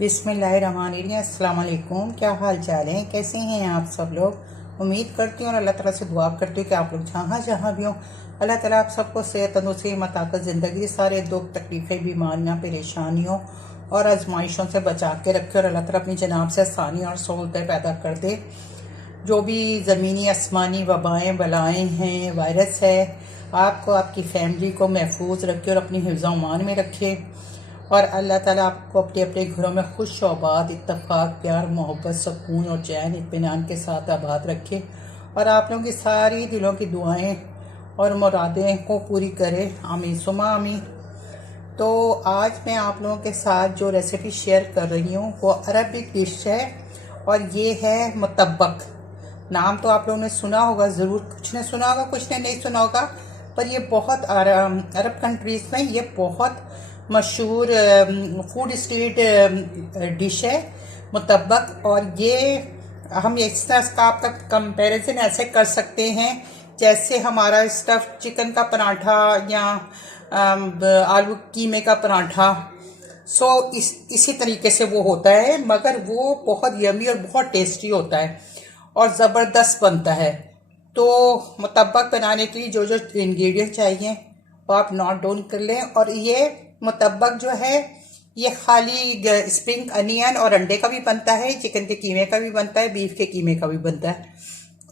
बिस्मिल्लाहिर्रहमानिर्रहीम। अस्सलाम वालेकुम। क्या हाल चाल है, कैसे हैं आप सब लोग। उम्मीद करती हूँ और अल्लाह ताला से दुआ करती हूँ कि आप लोग जहाँ जहाँ भी हो अल्लाह ताला आप सबको सेहत तंदुरुस्ती मताकत ज़िंदगी सारे दुख तकलीफ़ें बीमारियाँ परेशानियों और आजमाइशों से बचा के रखे और अल्लाह ताला अपनी जनाब से आसानी और सहूलतें पैदा कर दे। जो भी ज़मीनी आसमानी वबाएँ बलाएँ हैं, वायरस है, आपको आपकी फैमिली को महफूज रखे और अपनी हिफ्ज़ अमान में रखे और अल्लाह ताला आपको अपने अपने घरों में खुश आबाद इत्तफाक प्यार मोहब्बत सुकून और चैन इत्मीनान के साथ आबाद रखे और आप लोगों की सारी दिलों की दुआएं और मुरादें को पूरी करे। आमीन सुमा आमीन। तो आज मैं आप लोगों के साथ जो रेसिपी शेयर कर रही हूँ वो अरबिक डिश है और ये है मुतब्बक। नाम तो आप लोगों ने सुना होगा ज़रूर, कुछ ने सुना होगा कुछ ने नहीं सुना होगा, पर ये बहुत अरब कंट्रीज़ में ये बहुत मशहूर फूड स्ट्रीट डिश है मुतब्बक। और ये हम इस तरह का आपका कंपैरिजन ऐसे कर सकते हैं जैसे हमारा स्टफ चिकन का पराठा या आलू कीमे का पराठा। इसी तरीके से वो होता है, मगर वो बहुत यमी और बहुत टेस्टी होता है और ज़बरदस्त बनता है। तो मुतब्बक बनाने के लिए जो जो इंग्रेडिएंट चाहिए वो आप नोट डाउन कर लें। और ये मुतब्बक जो है ये खाली स्प्रिंग अनियन और अंडे का भी बनता है, चिकन के कीमे का भी बनता है, बीफ के कीमे का भी बनता है।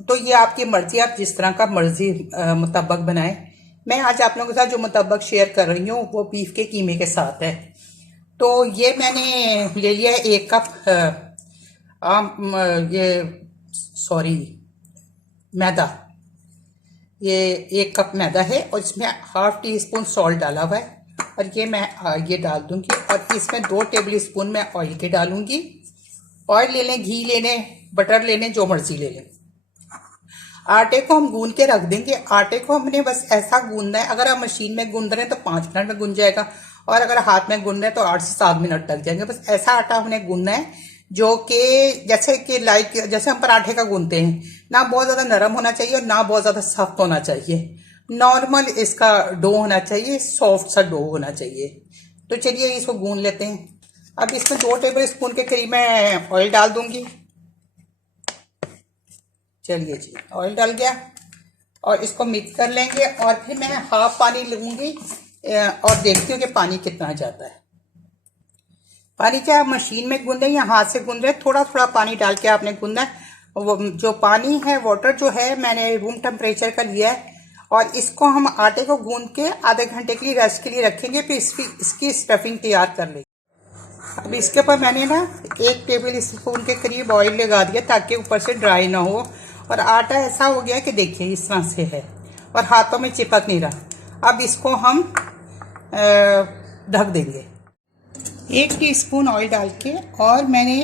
तो ये आपकी मर्जी, आप जिस तरह का मर्जी मुतब्बक बनाएं। मैं आज आप लोगों के साथ जो मुतब्बक शेयर कर रही हूँ वो बीफ के कीमे के साथ है। तो ये मैंने ले लिया है 1 कप मैदा। ये 1 कप मैदा है और इसमें ½ टीस्पून सॉल्ट डाला हुआ है और ये मैं ये डाल दूंगी। और इसमें 2 टेबल स्पून मैं ऑयल के डालूंगी। ऑयल ले लें, घी ले लें, बटर ले लें, जो मर्जी ले लें। आटे को हम गूंद के रख देंगे। आटे को हमने बस ऐसा गूंदना है, अगर आप मशीन में गूंद रहे हैं तो 5 मिनट में गूंद जाएगा और अगर हाथ में गूंद रहे हैं तो 8 से 7 मिनट लग जाएंगे। बस ऐसा आटा हमने गूंदना है जो कि जैसे हम पराठे का गूंदते हैं, ना बहुत ज़्यादा नरम होना चाहिए और ना बहुत ज़्यादा सख्त होना चाहिए। नॉर्मल इसका डो होना चाहिए, सॉफ्ट सा डो होना चाहिए। तो चलिए इसको गूंद लेते हैं। अब इसमें 2 टेबल स्पून के करीब मैं ऑयल डाल दूंगी। चलिए जी, ऑयल डाल गया और इसको मिक्स कर लेंगे और फिर मैं ½ पानी लूंगी और देखती हूँ कि पानी कितना जाता है। पानी क्या मशीन में गूंदे या हाथ से गूंद रहे, थोड़ा थोड़ा पानी डाल के आपने गूंदना है। वो जो पानी है, वाटर जो है, मैंने रूम टेम्परेचर का लिया है और इसको हम आटे को गूंद के आधे घंटे के लिए रेस्ट के लिए रखेंगे, फिर इसकी स्टफिंग तैयार कर लेंगे। अब इसके ऊपर मैंने ना 1 टेबल स्पून के करीब ऑयल लगा दिया ताकि ऊपर से ड्राई ना हो। और आटा ऐसा हो गया कि देखिए इस तरह से है और हाथों में चिपक नहीं रहा। अब इसको हम ढक देंगे। 1 टीस्पून ऑयल डाल के और मैंने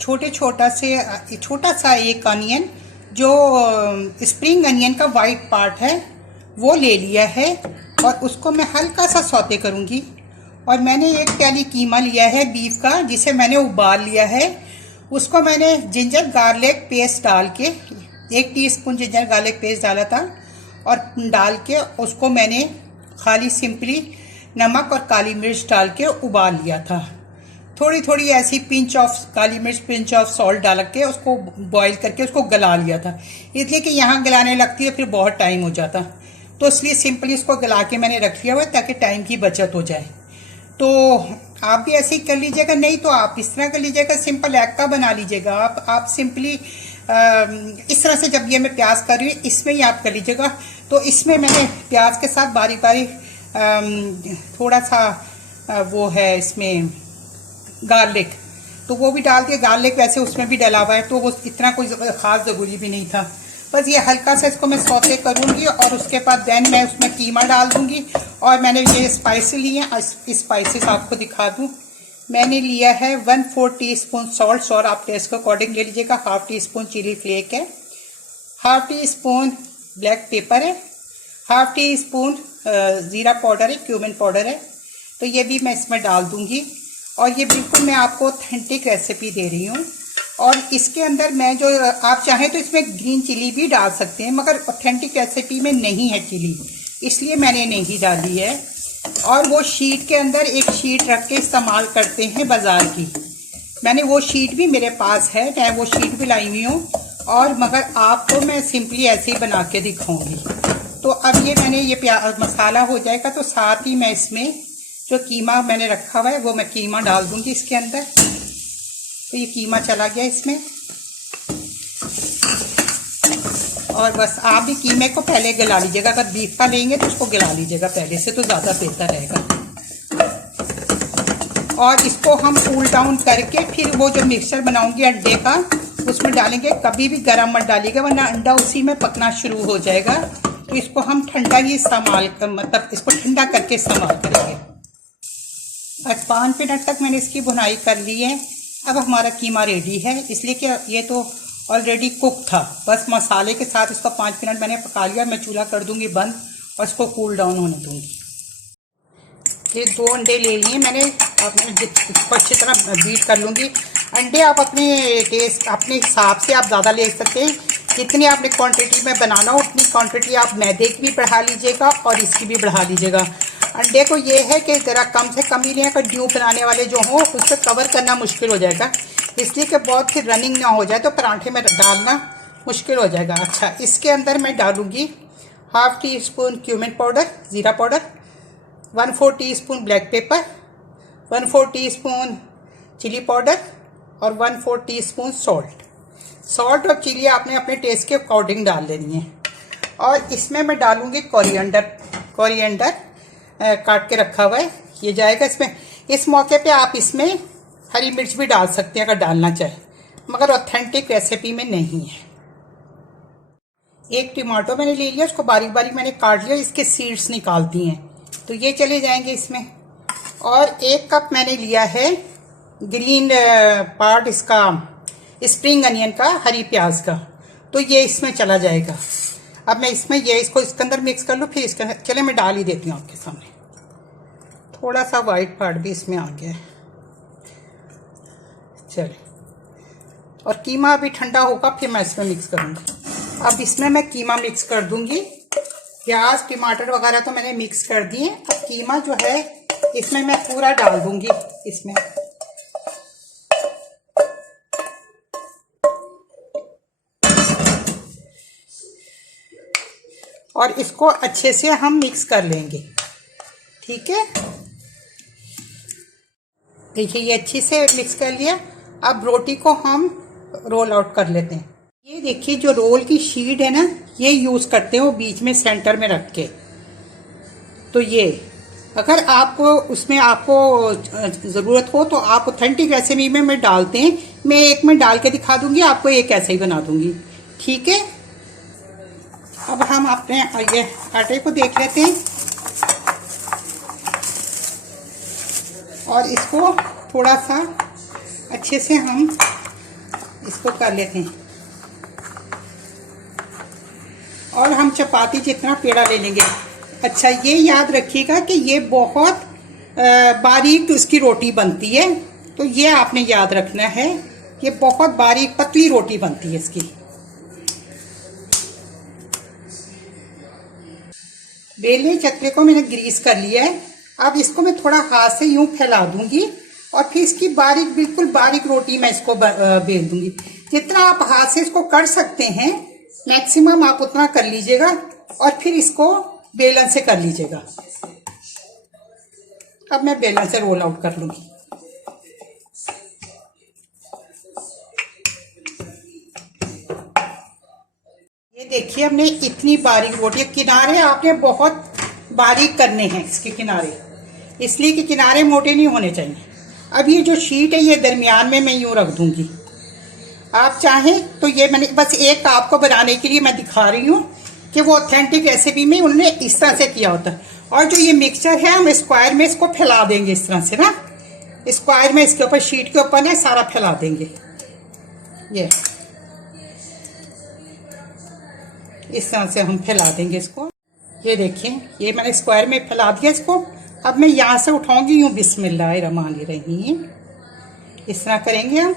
छोटा सा एक अनियन, जो स्प्रिंग अनियन का वाइट पार्ट है, वो ले लिया है और उसको मैं हल्का सा सौते करूंगी। और मैंने 1 प्याली कीमा लिया है बीफ का, जिसे मैंने उबाल लिया है। उसको मैंने जिंजर गार्लिक पेस्ट डाल के 1 टीस्पून जिंजर गार्लिक पेस्ट डाला था और डाल के उसको मैंने खाली सिंपली नमक और काली मिर्च डाल के उबाल लिया था। थोड़ी थोड़ी ऐसी पिंच ऑफ काली मिर्च, पिंच ऑफ सॉल्ट डाल के उसको बॉईल करके उसको गला लिया था, इसलिए कि यहाँ गलाने लगती है फिर बहुत टाइम हो जाता, तो इसलिए सिंपली इसको गला के मैंने रख लिया हुआ है ताकि टाइम की बचत हो जाए। तो आप भी ऐसे ही कर लीजिएगा, नहीं तो आप इस तरह कर लीजिएगा, सिंपल एग का बना लीजिएगा। आप सिंपली इस तरह से, जब ये मैं प्याज कर रही हूँ इसमें ही आप कर लीजिएगा। तो इसमें मैंने प्याज के साथ बारीक बारीक थोड़ा सा वो है इसमें गार्लिक, तो वो भी डाल दिया। गार्लिक वैसे उसमें भी डला हुआ है तो वो इतना कोई ख़ास ज़रूरी भी नहीं था। बस ये हल्का सा इसको मैं सौते करूँगी और उसके बाद देन मैं उसमें कीमा डाल दूँगी। और मैंने ये स्पाइसी लिए हैं, स्पाइसेस आपको दिखा दूँ। मैंने लिया है 1/4 टीस्पून सॉल्ट, और आप टेस्ट के अकॉर्डिंग ले लीजिएगा। ½ टीस्पून चिली फ्लेक है, ½ टीस्पून ब्लैक पेपर है, ½ टीस्पून ज़ीरा पाउडर है, क्यूमिन पाउडर है। तो ये भी मैं इसमें डाल दूँगी। और ये बिल्कुल मैं आपको ऑथेंटिक रेसिपी दे रही हूँ। और इसके अंदर मैं जो, आप चाहें तो इसमें ग्रीन चिली भी डाल सकते हैं, मगर ऑथेंटिक रेसिपी में नहीं है चिली, इसलिए मैंने नहीं डाली है। और वो शीट के अंदर एक शीट रख के इस्तेमाल करते हैं बाज़ार की। मैंने वो शीट भी मेरे पास है, मैं वो शीट भी लाई हुई हूँ। और मगर आपको मैं सिंपली ऐसे ही बना के दिखाऊंगी। तो अब ये मैंने ये मसाला हो जाएगा तो साथ ही मैं इसमें जो कीमा मैंने रखा हुआ है वो मैं कीमा डाल दूंगी इसके अंदर। तो ये कीमा चला गया इसमें। और बस आप भी कीमे को पहले गला लीजिएगा, अगर बीफ का लेंगे तो उसको गला लीजिएगा पहले से, तो ज़्यादा बेहतर रहेगा। और इसको हम कूल डाउन करके फिर वो जो मिक्सचर बनाऊंगी अंडे का उसमें डालेंगे। कभी भी गर्म मत डालिएगा वरना अंडा उसी में पकना शुरू हो जाएगा। तो इसको हम ठंडा ही इस्तेमाल कर, मतलब इसको ठंडा करके इस्तेमाल करेंगे। आज 5 मिनट तक मैंने इसकी भुनाई कर ली है। अब हमारा कीमा रेडी है, इसलिए कि ये तो ऑलरेडी कुक था। बस मसाले के साथ इसको 5 मिनट मैंने पका लिया। मैं चूल्हा कर दूंगी बंद और इसको कूल डाउन होने दूंगी। ये 2 अंडे ले लिए मैंने। अब मैं इसको अच्छी तरह बीट कर लूँगी। अंडे आप अपने टेस्ट अपने हिसाब से आप ज़्यादा ले सकते हैं। जितनी आपने क्वांटिटी में बनाना हो उतनी क्वांटिटी आप मैदे की भी बढ़ा लीजिएगा और इसकी भी बढ़ा लीजिएगा। अंडे को ये है कि ज़रा कम से कम ही लें, अगर ड्यू बनाने वाले जो हों उससे कवर करना मुश्किल हो जाएगा, इसलिए कि बहुत फिर रनिंग ना हो जाए तो पराठे में डालना मुश्किल हो जाएगा। अच्छा, इसके अंदर मैं डालूँगी 1/2 टीस्पून क्यूमिन पाउडर, ज़ीरा powder, 1/4 teaspoon black pepper, 1/4 teaspoon chilli powder और 1/4 टीस्पून सॉल्ट और चिली आपने अपने टेस्ट के अकॉर्डिंग डाल लेनी है। और इसमें मैं डालूँगी कोरिएंडर काट के रखा हुआ है, ये जाएगा इसमें। इस मौके पे आप इसमें हरी मिर्च भी डाल सकते हैं अगर डालना चाहे, मगर ऑथेंटिक रेसिपी में नहीं है। 1 टमाटो मैंने ले लिया, उसको बारीक बारीक मैंने काट लिया, इसके सीड्स निकालती हैं तो ये चले जाएंगे इसमें। और 1 कप मैंने लिया है ग्रीन पार्ट इसका स्प्रिंग अनियन का, हरी प्याज का, तो ये इसमें चला जाएगा। अब मैं इसमें इसको इसके अंदर मिक्स कर लूँ, फिर इसके अंदर चले मैं डाल ही देती हूँ आपके सामने। थोड़ा सा वाइट पार्ट भी इसमें आ गया है, चले। और कीमा अभी ठंडा होगा फिर मैं इसमें मिक्स करूँगी। अब इसमें मैं कीमा मिक्स कर दूँगी। प्याज टमाटर वगैरह तो मैंने मिक्स कर दिए। अब कीमा जो है इसमें मैं पूरा डाल दूँगी इसमें। और इसको अच्छे से हम मिक्स कर लेंगे, ठीक है। देखिए ये अच्छे से मिक्स कर लिया। अब रोटी को हम रोल आउट कर लेते हैं। ये देखिए जो रोल की शीट है ना, ये यूज़ करते हो बीच में सेंटर में रख के। तो ये अगर आपको उसमें आपको ज़रूरत हो तो आप ऑथेंटिक रेसिपी में डालते हैं। मैं एक में डाल के दिखा दूंगी आपको, एक ऐसे ही बना दूंगी, ठीक है। अब हम अपने ये आटे को देख लेते हैं और इसको थोड़ा सा अच्छे से हम इसको कर लेते हैं। और हम चपाती जितना पेड़ा ले लेंगे। अच्छा, ये याद रखिएगा कि ये बहुत बारीक उसकी रोटी बनती है, तो ये आपने याद रखना है। ये बहुत बारीक पतली रोटी बनती है इसकी। बेलने चक्रे को मैंने ग्रीस कर लिया है। अब इसको मैं थोड़ा हाथ से यूं फैला दूंगी और फिर इसकी बारीक बिल्कुल बारीक रोटी मैं इसको बेल दूंगी। जितना आप हाथ से इसको कर सकते हैं मैक्सिमम आप उतना कर लीजिएगा और फिर इसको बेलन से कर लीजिएगा। अब मैं बेलन से रोल आउट कर लूंगी। ये देखिए हमने इतनी बारीक रोटी, किनारे आपने बहुत बारीक करने हैं इसके किनारे, इसलिए कि किनारे मोटे नहीं होने चाहिए। अब ये जो शीट है ये दरमियान में मैं यूं रख दूंगी। आप चाहें तो ये मैंने बस एक आपको बनाने के लिए मैं दिखा रही हूँ कि वो ऑथेंटिक रेसिपी में उन्होंने इस तरह से किया होता है। और जो ये मिक्सचर है हम स्क्वायर में इसको फैला देंगे इस तरह से ना, स्क्वायर में इसके ऊपर शीट के ऊपर ना सारा फैला देंगे। ये इस तरह से हम फैला देंगे इसको। ये देखिए ये मैंने स्क्वायर में फैला दिया इसको। अब मैं यहाँ से उठाऊंगी यूँ, बिस्मिल्लाहिर्रहमानिर्रहीम, इस तरह करेंगे हम।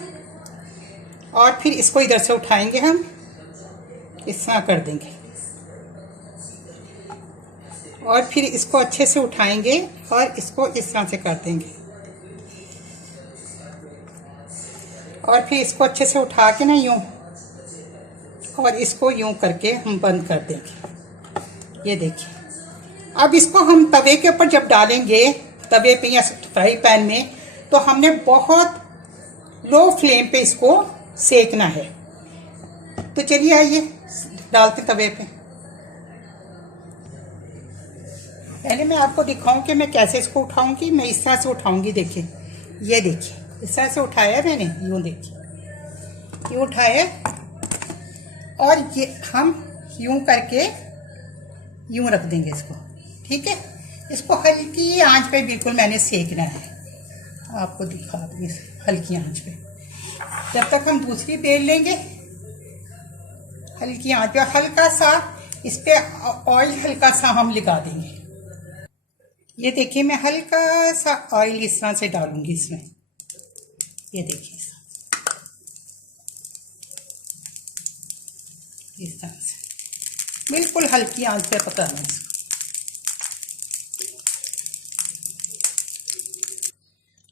और फिर इसको इधर से उठाएंगे हम, इस तरह कर देंगे। और फिर इसको अच्छे से उठाएंगे और इसको इस तरह से कर देंगे और फिर इसको अच्छे से उठा के ना यूं और इसको यूं करके हम बंद कर देंगे। ये देखिए, अब इसको हम तवे के ऊपर जब डालेंगे, तवे पे या फ्राई पैन में, तो हमने बहुत लो फ्लेम पे इसको सेकना है। तो चलिए आइए डालते तवे पे। पहले मैं आपको दिखाऊं कि मैं कैसे इसको उठाऊंगी। मैं इस तरह से उठाऊंगी। देखिए, ये देखिए, इस तरह से उठाया मैंने, यूं देखिए, यूं उठाया और ये हम यूं करके यूं रख देंगे इसको। ठीक है, इसको हल्की आंच पे बिल्कुल मैंने सेकना है। आपको दिखा दूंगी हल्की आंच पे। जब तक हम दूसरी बेल लेंगे हल्की आंच पे, हल्का सा इस पे ऑयल हल्का सा हम लगा देंगे। ये देखिए, मैं हल्का सा ऑयल इस तरह से डालूंगी इसमें। ये देखिए, इस तरह से बिल्कुल हल्की आंच पे पकाना है इसको।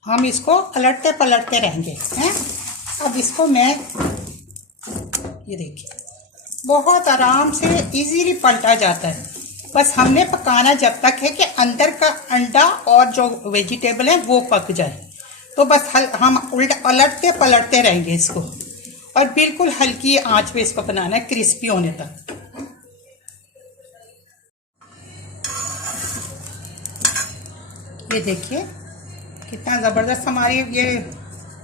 हम इसको पलटते पलटते रहेंगे हैं। अब इसको मैं, ये देखिए, बहुत आराम से इजीली पलटा जाता है। बस हमने पकाना जब तक है कि अंदर का अंडा और जो वेजिटेबल है वो पक जाए। तो बस हम पलटते पलटते रहेंगे इसको और बिल्कुल हल्की आंच पे इसको बनाना है, क्रिस्पी होने तक। ये देखिए कितना ज़बरदस्त हमारे ये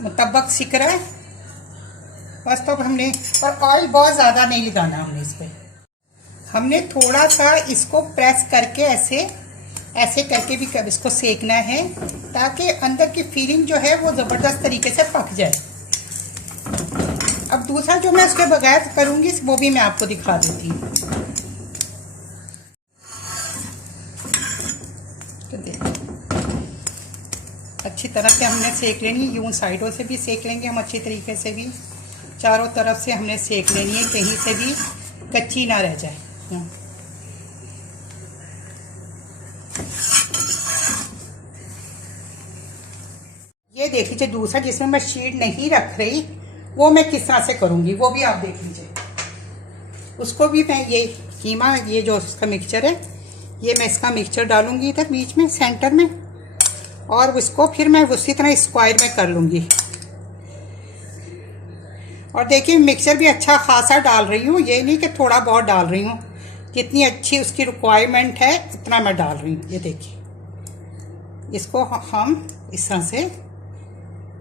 मुतब्बक सिक रहा है। बस तो हमने, और ऑयल बहुत ज़्यादा नहीं लगाना हमने इस पर। हमने थोड़ा सा इसको प्रेस करके ऐसे ऐसे करके भी इसको सेकना है ताकि अंदर की फीलिंग जो है वो ज़बरदस्त तरीके से पक जाए। अब दूसरा जो मैं उसके बगैर करूँगी वो भी मैं आपको दिखा देती हूँ। तो देखिए, अच्छी तरह से हमने सेक लेनी, यूं साइडों से भी सेक लेंगे हम अच्छी तरीके से भी, चारों तरफ से हमने सेक लेनी है, कहीं से भी कच्ची ना रह जाए। ये देख लीजिए, दूसरा जिसमें मैं शीट नहीं रख रही वो मैं किस तरह से करूँगी वो भी आप देख लीजिए। उसको भी मैं ये कीमा, ये जो इसका मिक्सचर है, ये मैं इसका मिक्सचर डालूंगी इधर बीच में सेंटर में, और उसको फिर मैं उसी तरह स्क्वायर में कर लूँगी। और देखिए, मिक्सचर भी अच्छा खासा डाल रही हूँ, ये नहीं कि थोड़ा बहुत डाल रही हूँ, जितनी अच्छी उसकी रिक्वायरमेंट है इतना मैं डाल रही हूँ। ये देखिए, इसको हम इस तरह से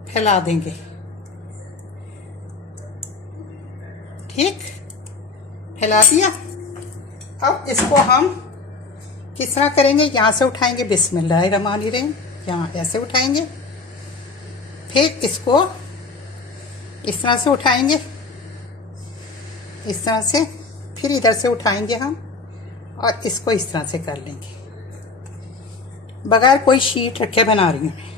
फैला देंगे। ठीक, फैला दिया। अब इसको हम किस तरह करेंगे, यहाँ से उठाएंगे, बिस्मिल्लाहिर्रहमानिर्रहीम, यहाँ ऐसे उठाएंगे, फिर इसको इस तरह से उठाएंगे, इस तरह से, फिर इधर से उठाएंगे हम और इसको इस तरह से कर लेंगे। बगैर कोई शीट रखे बना रही हूँ।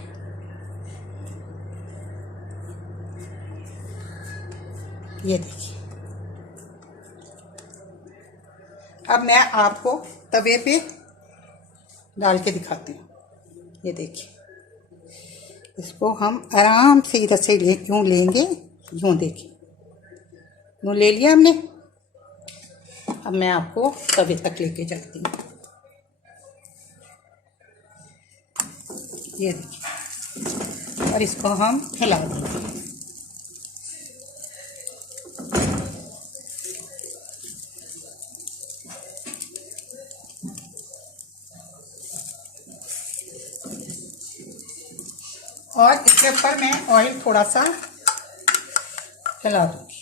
ये देखिए, अब मैं आपको तवे पे डाल के दिखाती हूँ। ये देखिए, इसको हम आराम से इधर से यूँ लेंगे, यूँ देखिए, यूँ ले लिया हमने। अब मैं आपको तवे तक लेके चलती हूँ। ये देखिए, और इसको हम हिला देंगे। और इसके ऊपर मैं ऑयल थोड़ा सा फैला दूंगी।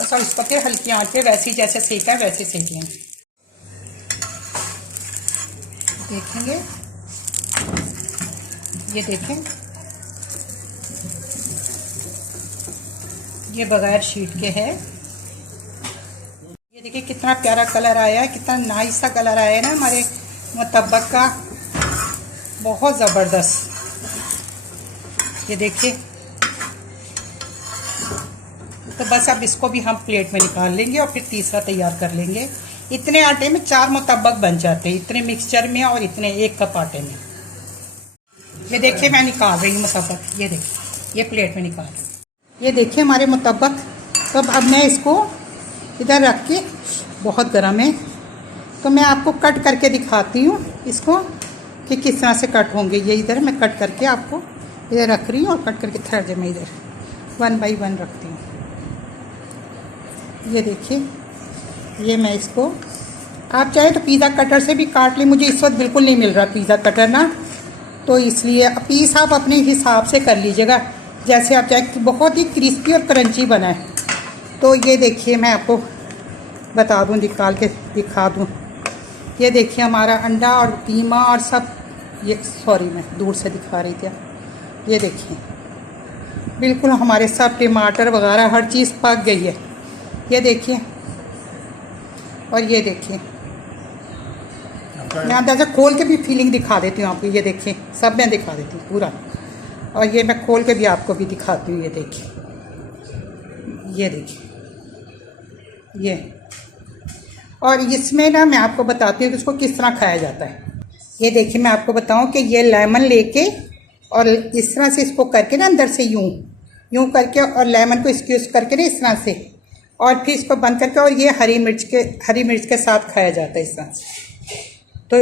बस, और इसको फिर हल्की आंच पे वैसे ही जैसे सेका है वैसे सेक लेंगे। देखेंगे, ये देखें, ये बगैर शीट के है। ये देखिए कितना प्यारा कलर आया है, कितना नाइस सा कलर आया है ना हमारे मुतब्बक का, बहुत ज़बरदस्त। ये देखिए, तो बस अब इसको भी हम प्लेट में निकाल लेंगे और फिर तीसरा तैयार कर लेंगे। इतने आटे में 4 मुतब्बक बन जाते हैं, इतने मिक्सचर में और इतने 1 कप आटे में। ये देखिए मैं निकाल रही हूँ मुतब्बक, ये देखिए ये प्लेट में निकाल रही हूँ। ये देखिए हमारे मुतब्बक। तो अब मैं इसको इधर रख के, बहुत गर्म है तो मैं आपको कट करके दिखाती हूँ इसको कि किस तरह से कट होंगे। ये इधर मैं कट करके आपको इधर रख रही हूँ और कट करके थर्ड में इधर 1 बाई 1 रखती हूँ। ये देखिए ये मैं इसको, आप चाहे तो पिज़्ज़ा कटर से भी काट लें, मुझे इस वक्त बिल्कुल नहीं मिल रहा पिज़्ज़ा कटर ना, तो इसलिए पीस आप अपने हिसाब से कर लीजिएगा जैसे आप चाहे, कि बहुत ही क्रिस्पी और क्रंची बना है। तो ये देखिए मैं आपको बता दूं, निकाल के दिखा दूं। ये देखिए हमारा अंडा और कीमा और सब, ये सॉरी मैं दूर से दिखा रही थी। ये देखिए बिल्कुल हमारे सब टमाटर वगैरह हर चीज़ पक गई है। ये देखिए और ये देखिए मैं अंदर से खोल के भी फीलिंग दिखा देती हूँ आपको। ये देखिए सब मैं दिखा देती हूँ पूरा, और ये मैं खोल के भी आपको भी दिखाती हूँ। ये देखिए ये देखिए ये, और इसमें ना मैं आपको बताती हूँ कि इसको किस तरह खाया जाता है। ये देखिए मैं आपको बताऊँ कि ये लेमन लेके और इस तरह से इसको करके ना अंदर से यूँ करके, और लेमन को स्क्यूज करके ना इस तरह से, और फिर इसको बंद करके, और ये हरी मिर्च के साथ खाया जाता है इस तरह से। तो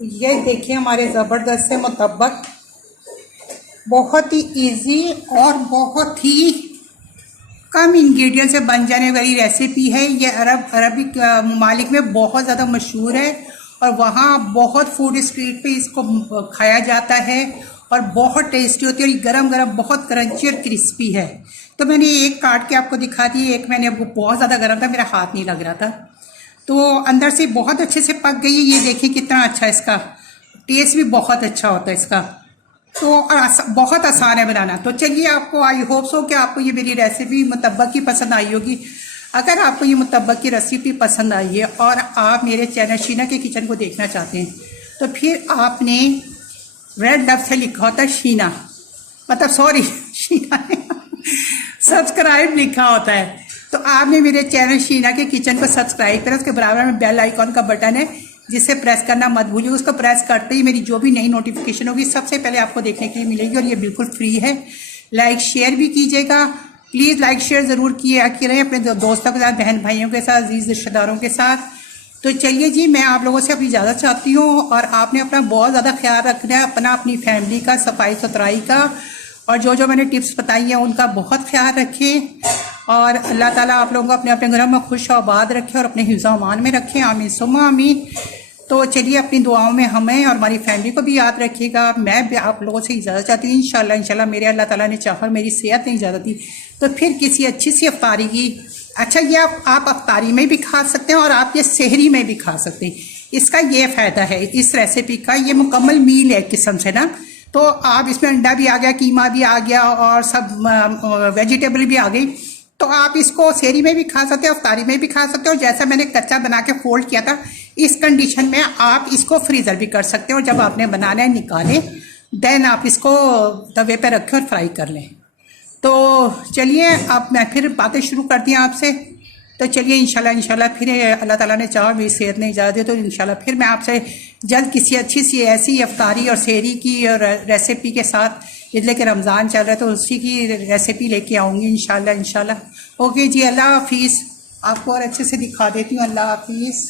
ये देखिए हमारे ज़बरदस्त से मुतब्बक, बहुत ही इजी और बहुत ही कम इंग्रेडिएंट से बन जाने वाली रेसिपी है। ये अरबी ममालिक में बहुत ज़्यादा मशहूर है और वहाँ बहुत फूड स्ट्रीट पे इसको खाया जाता है और बहुत टेस्टी होती है, और ये गरम गरम बहुत क्रंची और क्रिस्पी है। तो मैंने एक काट के आपको दिखा दी, एक मैंने, वो बहुत ज़्यादा गर्म था, मेरा हाथ नहीं लग रहा था, तो अंदर से बहुत अच्छे से पक गई है। ये देखिए कितना अच्छा, इसका टेस्ट भी बहुत अच्छा होता है इसका। तो बहुत आसान है बनाना। तो चलिए, आपको आई होप सो कि आपको ये मेरी रेसिपी मुतब्बक की पसंद आई होगी। अगर आपको ये मुतब्बक की रेसिपी पसंद आई है और आप मेरे चैनल शीना के किचन को देखना चाहते हैं, तो फिर आपने रेड लव से लिखा होता है शीना, मतलब सॉरी शीना सब्सक्राइब लिखा होता है, तो आपने मेरे चैनल शीना के किचन को सब्सक्राइब करें। उसके बराबर में बेल आइकॉन का बटन है जिसे प्रेस करना मत भूलिए। उसको प्रेस करते ही मेरी जो भी नई नोटिफिकेशन होगी सबसे पहले आपको देखने के लिए मिलेगी, और ये बिल्कुल फ्री है। लाइक शेयर भी कीजिएगा प्लीज़, लाइक शेयर ज़रूर किए अपने दोस्तों के साथ, बहन भाइयों के साथ, अजीज़ रिश्तेदारों के साथ। तो चलिए जी, मैं आप लोगों से अपनी इजाज़त चाहती हूँ, और आपने अपना बहुत ज़्यादा ख्याल रखना है, अपना, अपनी फैमिली का, सफाई सुथराई का, और जो जो मैंने टिप्स बताई हैं उनका बहुत ख्याल रखें। और अल्लाह ताला आप लोगों को अपने अपने घरों में खुश और आबाद रखे और अपने हिफ्ज़ अमान में रखें, आमीन सुम्मा आमीन। तो चलिए, अपनी दुआओं में हमें और हमारी फैमिली को भी याद रखिएगा। मैं भी आप लोगों से इजाज़त चाहती हूँ। इंशाल्लाह मेरे अल्लाह ताला ने चाहा, मेरी सेहत ने इजाज़त दी, तो फिर किसी अच्छी सी अफ्तारी की, अच्छा ये आप अफ्तारी में भी खा सकते हैं और आप ये सहरी में भी खा सकते हैं। इसका ये फ़ायदा है इस रेसिपी का, ये मुकम्मल मील है एक किस्म से ना। तो आप इसमें अंडा भी आ गया, कीमा भी आ गया, और सब वेजिटेबल भी आ गई, तो आप इसको सहरी में भी खा सकते हो, अफ्तारी में भी खा सकते हो। जैसा मैंने कच्चा बना के फोल्ड किया था, इस कंडीशन में आप इसको फ्रीज़र भी कर सकते हो। जब आपने बनाना है निकालें, देन आप इसको तवे पे रखें और फ्राई कर लें। तो चलिए, अब मैं फिर बातें शुरू करती हूँ आपसे। तो चलिए इंशाल्लाह फिर अल्लाह ताला ने चाहा, मेरी सेहत ने इजाज़त दी, तो इंशाल्लाह फिर मैं आपसे जल्द किसी अच्छी सी ऐसी अफ्तारी और सहरी की और रेसिपी के साथ, इसलिए कि रमज़ान चल रहा है तो उसी की रेसिपी लेके आऊँगी इंशाल्लाह। ओके जी, अल्लाह हाफिज़। आपको और अच्छे से दिखा देती हूँ। अल्लाह हाफिज़।